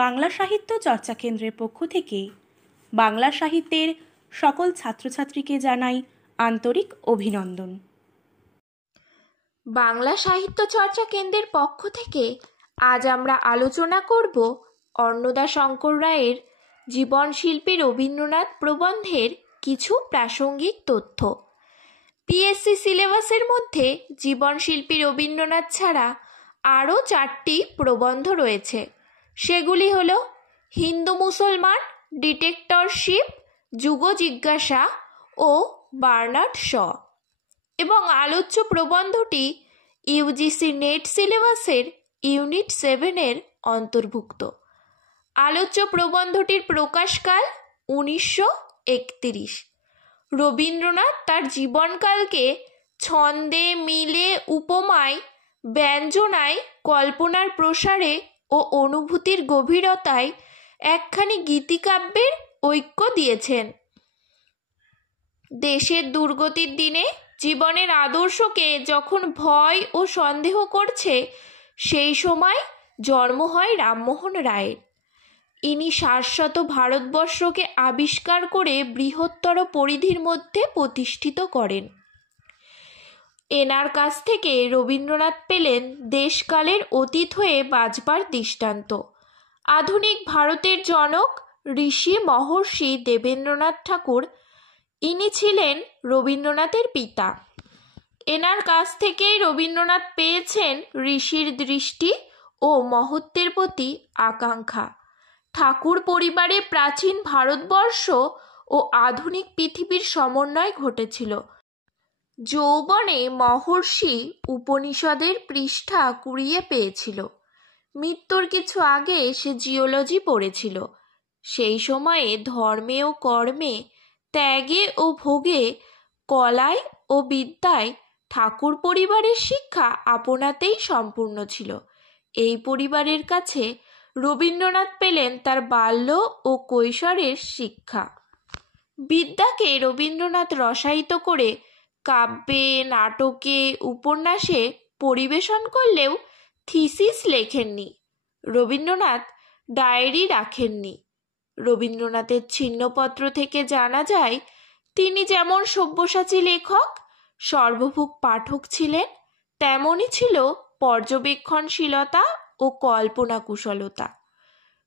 বাংলা সাহিত্য চর্চা কেন্দ্রের পক্ষ থেকে বাংলা সাহিত্যের সকল ছাত্রছাত্রীকে জানাই আন্তরিক অভিনন্দন। বাংলা সাহিত্য চর্চা কেন্দ্রের পক্ষ থেকে আজ আমরা আলোচনা করব অন্নদা শঙ্কর রায়ের জীবনশিল্পী রবীন্দ্রনাথ প্রবন্ধের কিছু প্রাসঙ্গিক তথ্য। পিএসসি সিলেবাসের মধ্যে জীবনশিল্পী রবীন্দ্রনাথ ছাড়া আরও 4টি প্রবন্ধ রয়েছে। সেগুলি হল হিন্দু মুসলমান, ডিটেক্টরশিপ, যুগ জিজ্ঞাসা ও বার্নার্ড শ। এবং আলোচ্য প্রবন্ধটি ইউজিসি নেট সিলেবাসের ইউনিট 7-এর অন্তর্ভুক্ত। আলোচ্য প্রবন্ধটির প্রকাশকাল 1931। রবীন্দ্রনাথ তার জীবনকালকে ছন্দে, মিলে, উপমায়, ব্যঞ্জনায়, কল্পনার প্রসারে ও অনুভূতির গভীরতায় একখানি গীতিকাব্যের ঐক্য দিয়েছেন। দেশের দুর্গতির দিনে জীবনের আদর্শকে যখন ভয় ও সন্দেহ করছে, সেই সময় জন্ম হয় রামমোহন রায়ের। ইনি শাশ্বত ভারতবর্ষকে আবিষ্কার করে বৃহত্তর পরিধির মধ্যে প্রতিষ্ঠিত করেন। এনার কাছ থেকে রবীন্দ্রনাথ পেলেন দেশকালের অতীত হয়ে বাঁচবার দৃষ্টান্ত। আধুনিক ভারতের জনক ঋষি মহর্ষি দেবেন্দ্রনাথ ঠাকুর, ইনি ছিলেন রবীন্দ্রনাথের পিতা। এনার কাছ থেকেই রবীন্দ্রনাথ পেয়েছেন ঋষির দৃষ্টি ও মহত্বের প্রতি আকাঙ্ক্ষা। ঠাকুর পরিবারে প্রাচীন ভারতবর্ষ ও আধুনিক পৃথিবীর সমন্বয় ঘটেছিল। যৌবনে মহর্ষি উপনিষদের পৃষ্ঠা কুড়িয়ে পেয়েছিল। মৃত্যুর কিছু আগে সে জিওলজি পড়েছিল। সেই সময়ে ধর্মে ও কর্মে, ত্যাগে ও ভোগে, কলায় ও বিদ্যায় ঠাকুর পরিবারের শিক্ষা আপনাতেই সম্পূর্ণ ছিল। এই পরিবারের কাছে রবীন্দ্রনাথ পেলেন তার বাল্য ও কৈশোরের শিক্ষা। বিদ্যাকে রবীন্দ্রনাথ রসায়িত করে কাব্যে, নাটকে, উপন্যাসে পরিবেশন করলেও থিসিস লেখেননি। রবীন্দ্রনাথ ডায়েরি রাখেননি। রবীন্দ্রনাথের ছিন্নপত্র থেকে জানা যায় তিনি যেমন সব্যসাচী লেখক, সর্বভুক পাঠক ছিলেন, তেমনই ছিল পর্যবেক্ষণশীলতা ও কল্পনা কুশলতা।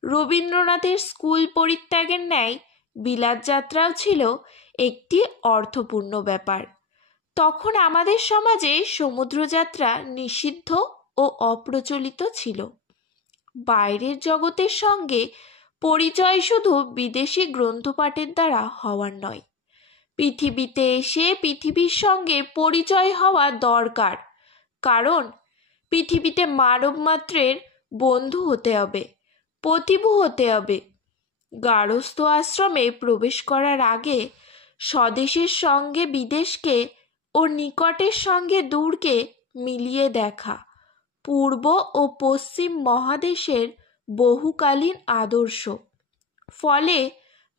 রবীন্দ্রনাথের স্কুল পরিত্যাগের ন্যায় বিলাত যাত্রাও ছিল একটি অর্থপূর্ণ ব্যাপার। তখন আমাদের সমাজে সমুদ্রযাত্রা নিষিদ্ধ ও অপ্রচলিত ছিল। বাইরের জগতের সঙ্গে পরিচয় শুধু বিদেশি গ্রন্থপাঠের দ্বারা হওয়ার নয়, পৃথিবীতে এসে পৃথিবীর সঙ্গে পরিচয় হওয়া দরকার। কারণ পৃথিবীতে মানব মাত্রের বন্ধু হতে হবে, প্রতিভু হতে হবে। গার্হস্থ্য আশ্রমে প্রবেশ করার আগে স্বদেশের সঙ্গে বিদেশকে ও নিকটের সঙ্গে দূরকে মিলিয়ে দেখা পূর্ব ও পশ্চিম মহাদেশের বহুকালীন আদর্শ। ফলে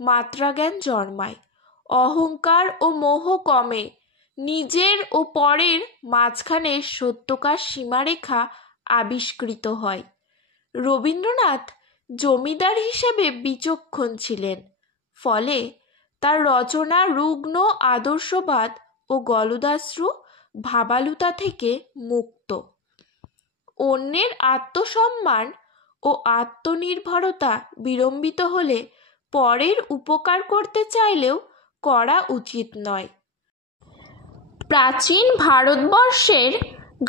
মাত্রাজ্ঞান জন্মায়, অহংকার ও মোহ কমে, নিজের ও পরের মাঝখানে সত্যকার সীমারেখা আবিষ্কৃত হয়। রবীন্দ্রনাথ জমিদার হিসেবে বিচক্ষণ ছিলেন। ফলে তার রচনা রুগ্ন আদর্শবাদ ও গলদাশ্রু ভাবালুতা থেকে মুক্ত। অন্যের আত্মসম্মান ও আত্মনির্ভরতা বিড়ম্বিত হলে পরের উপকার করতে চাইলেও করা উচিত নয়। প্রাচীন ভারতবর্ষের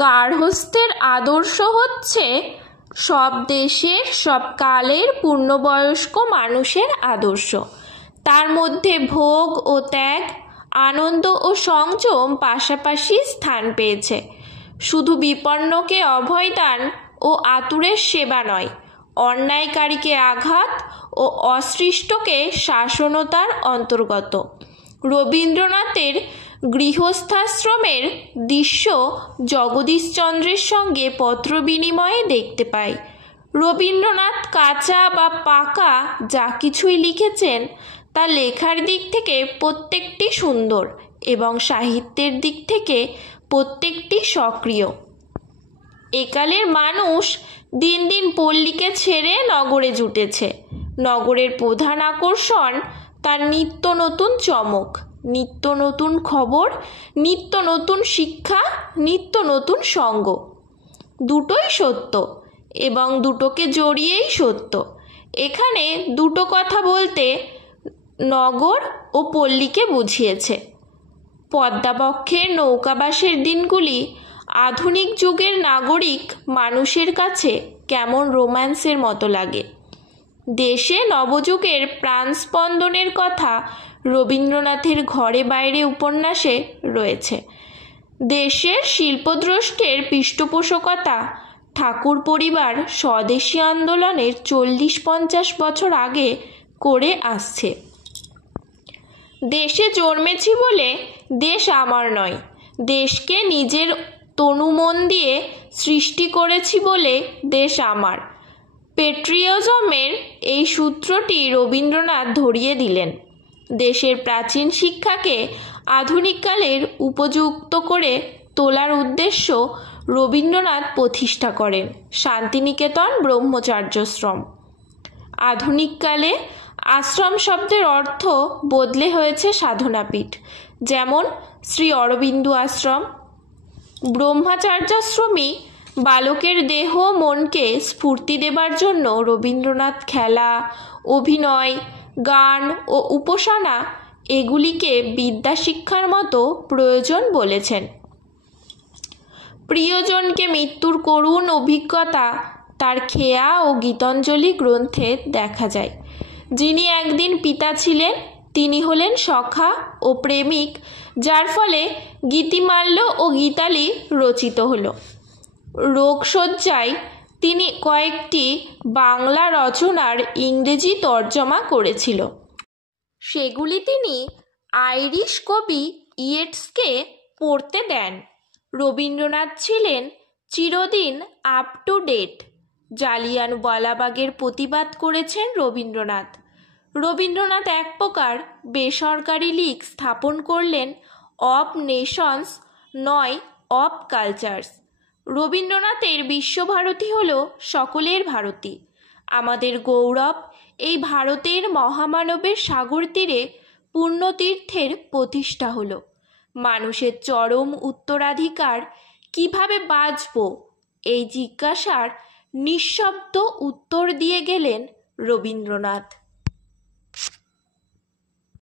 গার্হস্থ্যের আদর্শ হচ্ছে সব দেশের, সব কালের পূর্ণবয়স্ক মানুষের আদর্শ। তার মধ্যে ভোগ ও ত্যাগ, আনন্দ ও সংযম পাশাপাশি স্থান পেয়েছে। শুধু বিপন্নকে অভয়দান ও আতুরের সেবা নয়, অন্যায়কারীকে আঘাত ও অসৃষ্টকে শাসনও তার অন্তর্গত। রবীন্দ্রনাথের গৃহস্থাশ্রমের দৃশ্য জগদীশচন্দ্রের সঙ্গে পত্র বিনিময়ে দেখতে পাই। রবীন্দ্রনাথ কাঁচা বা পাকা যা কিছুই লিখেছেন তা লেখার দিক থেকে প্রত্যেকটি সুন্দর এবং সাহিত্যের দিক থেকে প্রত্যেকটি সক্রিয়। একালের মানুষ দিন দিন পল্লীকে ছেড়ে নগরে জুটেছে। নগরের প্রধান আকর্ষণ তার নিত্য নতুন চমক, নিত্য নতুন খবর, নিত্য নতুন শিক্ষা, নিত্য নতুন সঙ্গ। দুটোই সত্য এবং দুটোকে জড়িয়েই সত্য। এখানে দুটো কথা বলতে নগর ও পল্লীকে বুঝিয়েছে। পদ্মাবক্ষের নৌকাবাসের দিনগুলি আধুনিক যুগের নাগরিক মানুষের কাছে কেমন রোম্যান্সের মতো লাগে। দেশে নবযুগের প্রাণস্পন্দনের কথা রবীন্দ্রনাথের ঘরে বাইরে উপন্যাসে রয়েছে। দেশের শিল্পদ্রষ্টের পৃষ্ঠপোষকতা ঠাকুর পরিবার স্বদেশী আন্দোলনের 40-50 বছর আগে করে আসছে। দেশে জন্মেছি বলে দেশ আমার নয়, দেশকে নিজের তনুমন দিয়ে সৃষ্টি করেছি বলে দেশ আমার। পেট্রিয়জমের এই সূত্রটি রবীন্দ্রনাথ ধরিয়ে দিলেন। দেশের প্রাচীন শিক্ষাকে আধুনিককালের উপযুক্ত করে তোলার উদ্দেশ্য রবীন্দ্রনাথ প্রতিষ্ঠা করেন শান্তিনিকেতন ব্রহ্মচার্যাশ্রম। আধুনিককালে আশ্রম শব্দের অর্থ বদলে হয়েছে সাধনাপীঠ, যেমন শ্রী অরবিন্দ আশ্রম। ব্রহ্মচার্যাশ্রমী বালকের দেহ মনকে স্ফূর্তি দেবার জন্য রবীন্দ্রনাথ খেলা, অভিনয়, গান ও উপাসনা এগুলিকে বিদ্যা শিক্ষার মতো প্রয়োজন বলেছেন। প্রিয়জনকে মৃত্যুর করুণ অভিজ্ঞতা তার খেয়া ও গীতাঞ্জলি গ্রন্থে দেখা যায়। যিনি একদিন পিতা ছিলেন তিনি হলেন সখা ও প্রেমিক, যার ফলে গীতিমাল্য ও গীতালি রচিত হলো। রোগশয্যায় তিনি কয়েকটি বাংলা রচনার ইংরেজি তর্জমা করেছিল। সেগুলি তিনি আইরিশ কবি ইয়েটসকে পড়তে দেন। রবীন্দ্রনাথ ছিলেন চিরদিন আপ টু ডেট। জালিয়ানওয়ালাবাগের প্রতিবাদ করেছেন রবীন্দ্রনাথ। রবীন্দ্রনাথ এক প্রকার বেসরকারি লীগ স্থাপন করলেন, অব নেশনস নয়, অব কালচার্স। রবীন্দ্রনাথের বিশ্বভারতী হল সকলের ভারতী। আমাদের গৌরব এই ভারতের মহামানবের সাগর তীরে পুণ্যতীর্থের প্রতিষ্ঠা হলো। মানুষের চরম উত্তরাধিকার কিভাবে বাঁচব, এই জিজ্ঞাসার নিঃশব্দ উত্তর দিয়ে গেলেন রবীন্দ্রনাথ।